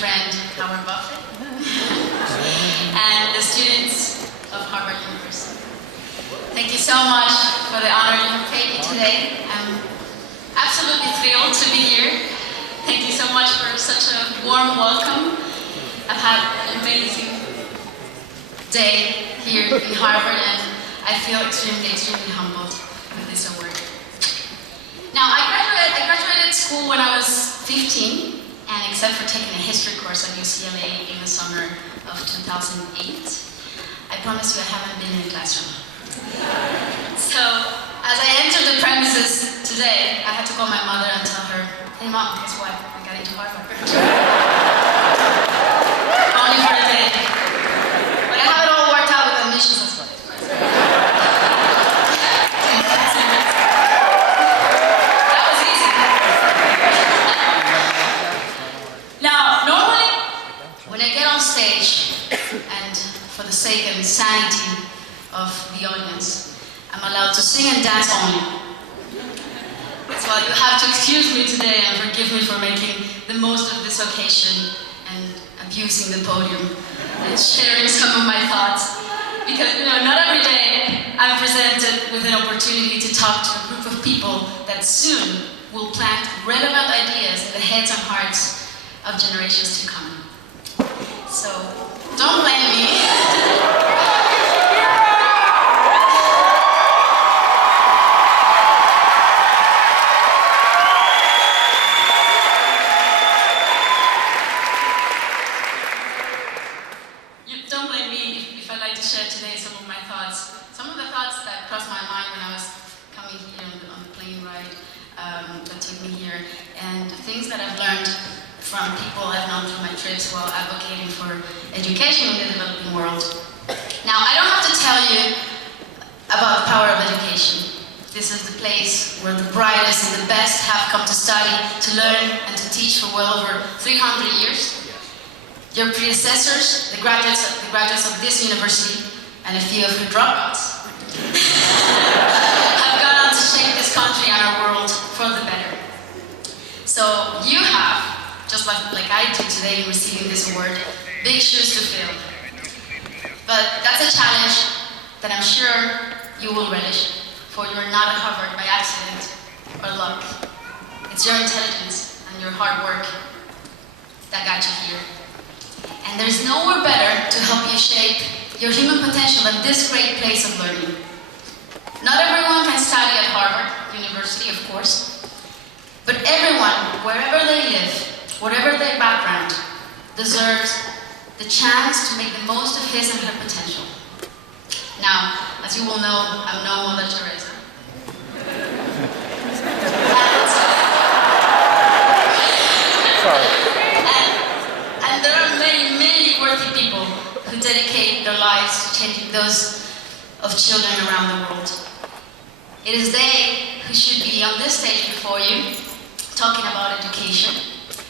friend, Howard Buffett, and the students of Harvard University. Thank you so much for the honor you have paid me today. I'm absolutely thrilled to be here. Thank you so much for such a warm welcome. I've had an amazing day here in Harvard, and I feel extremely humbled with this award. Now, I graduated school when I was 15, and except for taking a history course at UCLA in the summer of 2008, I promise you I haven't been in a classroom. So, as I entered the premises today, I had to call my mother and tell her, "Hey Mom, guess what? I got into Harvard." Only for a day. But I have it all worked out with admissions as well. That was easy. Now, normally, when I get on stage, and for the sake and sanity of the audience, I'm allowed to sing and dance only. So you have to excuse me today and forgive me for making the most of this occasion and abusing the podium and sharing some of my thoughts. Because, not every day I'm presented with an opportunity to talk to a group of people that soon will plant relevant ideas in the heads and hearts of generations to come. So, don't blame me. From people I've known through my trips while advocating for education in the developing world. Now, I don't have to tell you about the power of education. This is the place where the brightest and the best have come to study, to learn, and to teach for well over 300 years. Your predecessors, the graduates of this university, and a few of your dropouts, have gone on to shape this country and our world for the better. So you have, just like I do today in receiving this award, big shoes to fill. But that's a challenge that I'm sure you will relish, for you are not at Harvard by accident or luck. It's your intelligence and your hard work that got you here. And there's nowhere better to help you shape your human potential than this great place of learning. Not everyone can study at Harvard University, of course, but everyone, wherever they live, whatever their background, deserves the chance to make the most of his and her potential. Now, as you will know, I'm no Mother Teresa. And there are many worthy people who dedicate their lives to changing those of children around the world. It is they who should be on this stage before you, talking about education.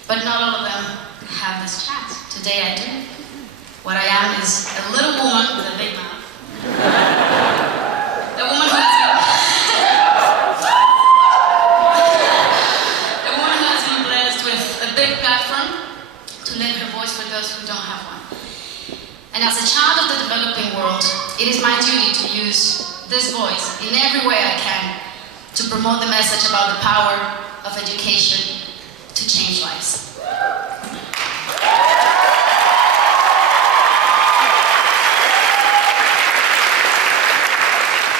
But not all of them have this chance. Today I do. What I am is a little woman with a big mouth. A woman who has been blessed with a big platform to lend her voice for those who don't have one. And as a child of the developing world, it is my duty to use this voice in every way I can to promote the message about the power of education to change lives.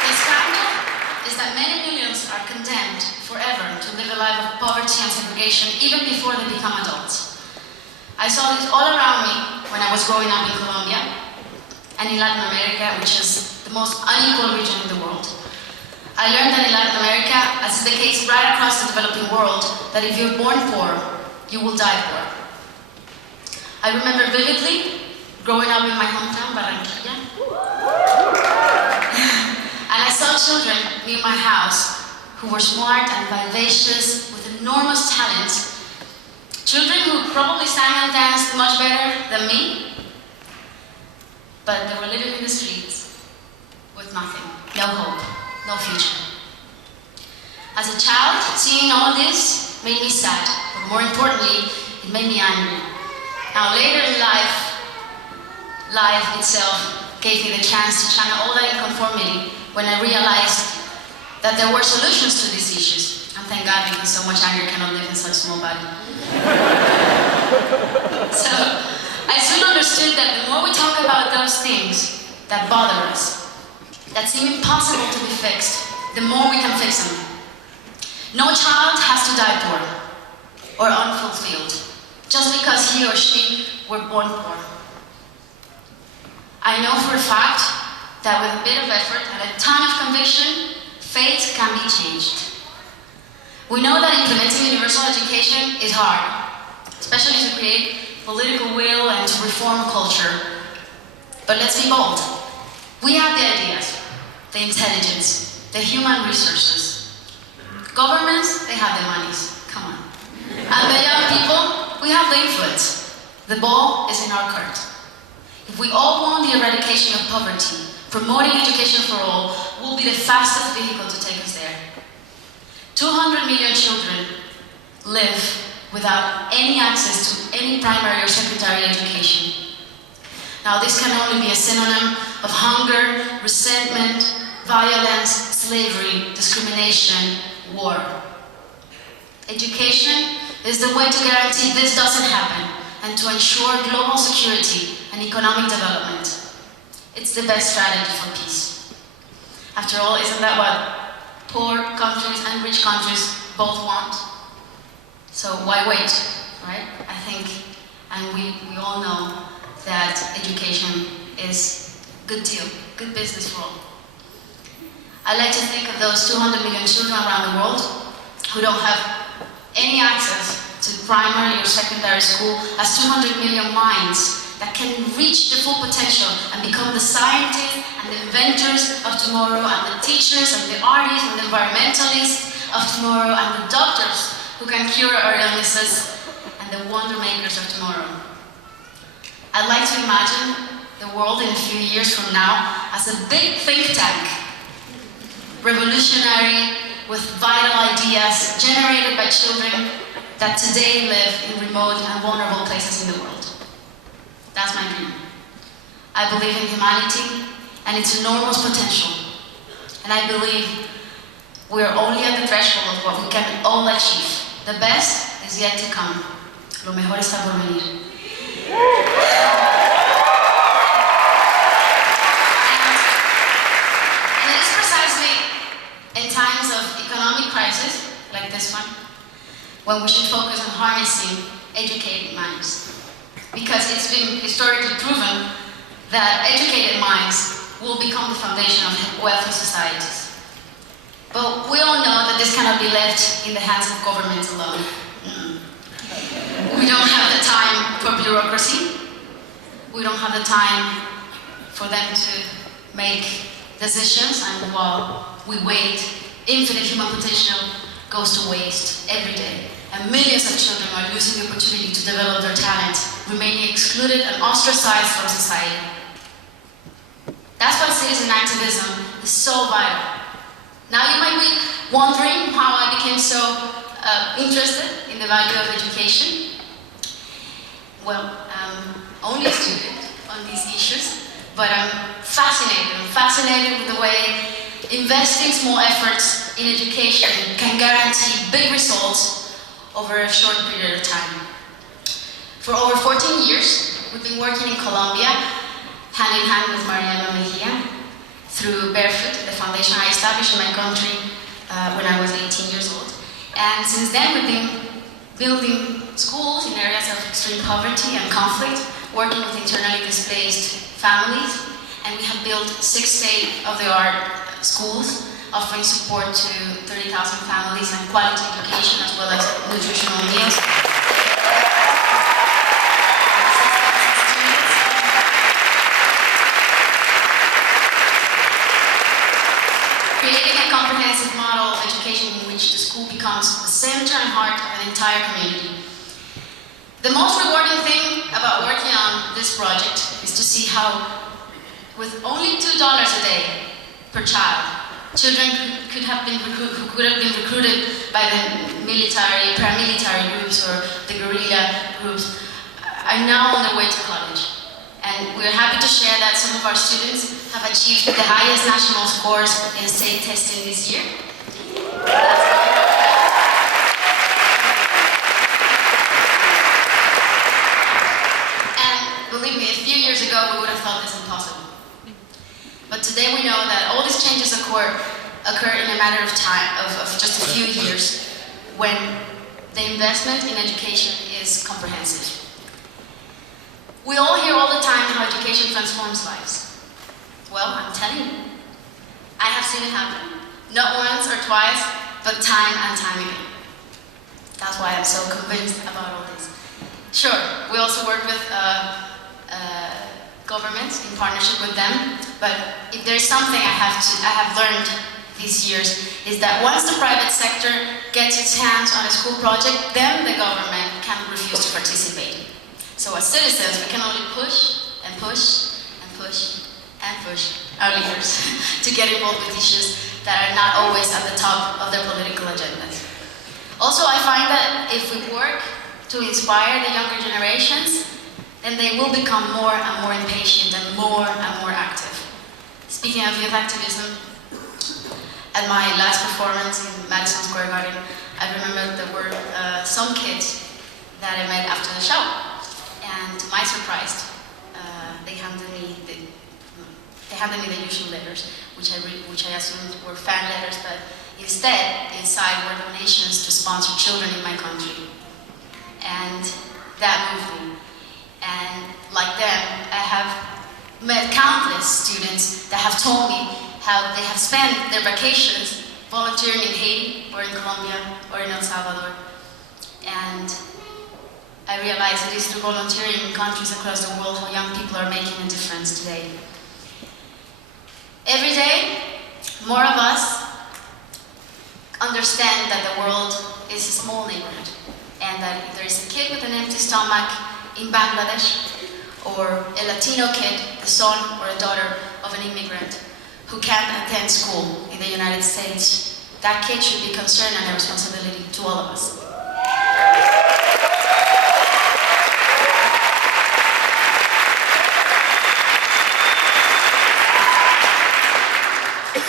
The scandal is that many millions are condemned forever to live a life of poverty and segregation even before they become adults. I saw this all around me when I was growing up in Colombia and in Latin America, which is the most unequal region in the world. I learned that in Latin America, as is the case right across the developing world, that if you're born poor, you will die poor. I remember vividly growing up in my hometown, Barranquilla, and I saw children near my house who were smart and vivacious with enormous talents, children who probably sang and danced much better than me, but they were living in the streets with nothing, no hope, no future. As a child, seeing all this made me sad, but more importantly, it made me angry. Now later in life itself gave me the chance to channel all that inconformity when I realized that there were solutions to these issues. And thank God, because so much anger cannot live in such a small body. So I soon understood that the more we talk about those things that bother us, that seem impossible to be fixed, the more we can fix them. No child has to die poor or unfulfilled just because he or she were born poor. I know for a fact that with a bit of effort and a ton of conviction, fate can be changed. We know that implementing universal education is hard, especially to create political will and to reform culture. But let's be bold. We have the ideas, the intelligence, the human resources. Governments, they have the monies. Come on. And the young people, we have the influence. The ball is in our court. If we all want the eradication of poverty, promoting education for all will be the fastest vehicle to take us there. 200 million children live without any access to any primary or secondary education. Now, this can only be a synonym of hunger, resentment, violence, slavery, discrimination, war. Education is the way to guarantee this doesn't happen and to ensure global security and economic development. It's the best strategy for peace. After all, isn't that what poor countries and rich countries both want? So why wait, right? I think, and we all know that education is a good deal, good business for all. I like to think of those 200 million children around the world who don't have any access to primary or secondary school as 200 million minds that can reach the full potential and become the scientists and the inventors of tomorrow, and the teachers and the artists and the environmentalists of tomorrow, and the doctors who can cure our illnesses, and the wonder makers of tomorrow. I'd like to imagine the world in a few years from now as a big think tank, revolutionary, with vital ideas generated by children that today live in remote and vulnerable places in the world. That's my dream. I believe in humanity and its enormous potential. And I believe we are only at the threshold of what we can all achieve. The best is yet to come. Lo mejor está por venir. And it is precisely in times of economic crisis, like this one, when we should focus on harnessing educated minds. Because it's been historically proven that educated minds will become the foundation of wealthy societies. But we all know that this cannot be left in the hands of governments alone. We don't have the time for bureaucracy. We don't have the time for them to make decisions, and while we wait, infinite human potential goes to waste every day. And millions of children are losing the opportunity to develop their talent, remaining excluded and ostracized from society. That's why citizen activism is so vital. Now you might be wondering how I became so interested in the value of education. Well, I'm only a student on these issues, but I'm fascinated. I'm fascinated with the way investing small efforts in education can guarantee big results over a short period of time. For over 14 years, we've been working in Colombia, hand in hand with Mariana Mejia, through Barefoot, the foundation I established in my country when I was 18 years old. And since then, we've been building schools in areas of extreme poverty and conflict, working with internally displaced families, and we have built 6 state-of-the-art schools, offering support to 30,000 families and quality education as well as nutritional meals. Creating a comprehensive model of education in which the school becomes the center and heart of an entire community. The most rewarding thing about working on this project is to see how, with only $2 a day per child, children who could have been recruited by the military, paramilitary groups or the guerrilla groups. are now on their way to college. And we're happy to share that some of our students have achieved the highest national scores in state testing this year. And believe me, a few years ago we would have thought this impossible. But today we know that all these changes occur in a matter of time, of just a few years, when the investment in education is comprehensive. We all hear all the time how education transforms lives. Well, I'm telling you, I have seen it happen. Not once or twice, but time and time again. That's why I'm so convinced about all this. Sure, we also work with governments in partnership with them, but if there's something I have learned these years is that once the private sector gets its hands on a school project, then the government can refuse to participate. So as citizens, we can only push and push and push and push our leaders to get involved with issues that are not always at the top of their political agendas. Also, I find that if we work to inspire the younger generations, then they will become more and more impatient and more active. Speaking of youth activism, at my last performance in Madison Square Garden, I remember there were some kids that I met after the show. And to my surprise, they handed me the usual letters, which I assumed were fan letters, but instead, inside were donations to sponsor children in my country. And that moved me. And like them, I have met countless students that have told me how they have spent their vacations volunteering in Haiti, or in Colombia, or in El Salvador. And I realize it is through volunteering in countries across the world how young people are making a difference today. Every day, more of us understand that the world is a small neighborhood, and that if there is a kid with an empty stomach in Bangladesh, or a Latino kid, the son or a daughter of an immigrant, who can't attend school in the United States, that kid should be concerned and a responsibility to all of us.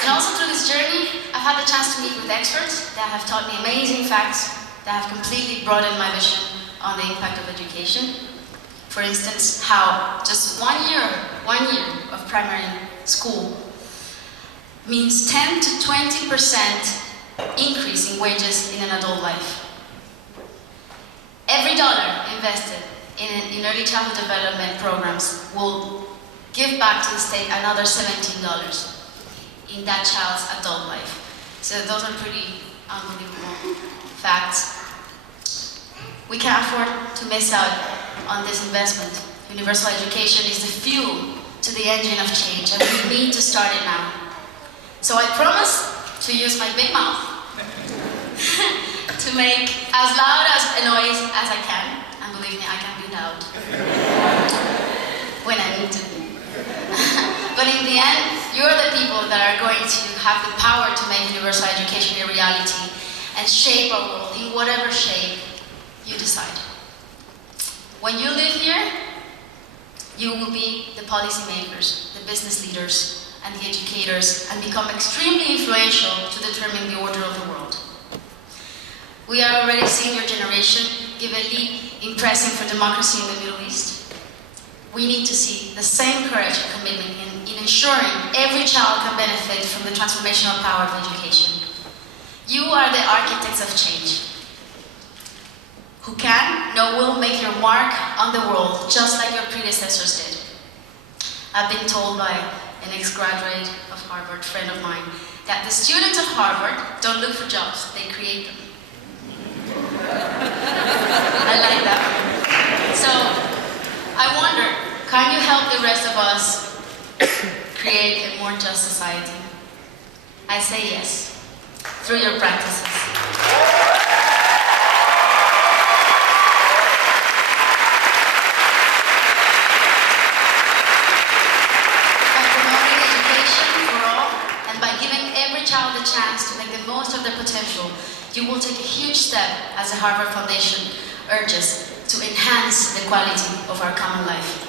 And also through this journey, I've had the chance to meet with experts that have taught me amazing facts that have completely broadened my vision on the impact of education. For instance, how just one year of primary school means 10 to 20% increase in wages in an adult life. Every dollar invested in early childhood development programs will give back to the state another $17 in that child's adult life. So those are pretty unbelievable facts. We can't afford to miss out on this investment. Universal education is the fuel to the engine of change, and we need to start it now. So I promise to use my big mouth to make as loud a noise as I can, and believe me, I can be loud when I need to be. But in the end, you're the people that are going to have the power to make universal education a reality and shape our world in whatever shape you decide. When you live here, you will be the policymakers, the business leaders, and the educators, and become extremely influential to determine the order of the world. We are already seeing your generation give a leap in pressing for democracy in the Middle East. We need to see the same courage and commitment in ensuring every child can benefit from the transformational power of education. You are the architects of change, who can, no, will make your mark on the world, just like your predecessors did. I've been told by an ex-graduate of Harvard, friend of mine, that the students of Harvard don't look for jobs, they create them. I like that. So, I wonder, can you help the rest of us create a more just society? I say yes, through your practices. The chance to make the most of their potential, you will take a huge step, as the Harvard Foundation urges, to enhance the quality of our common life.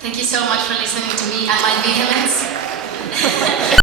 Thank you so much for listening to me and my vehemence.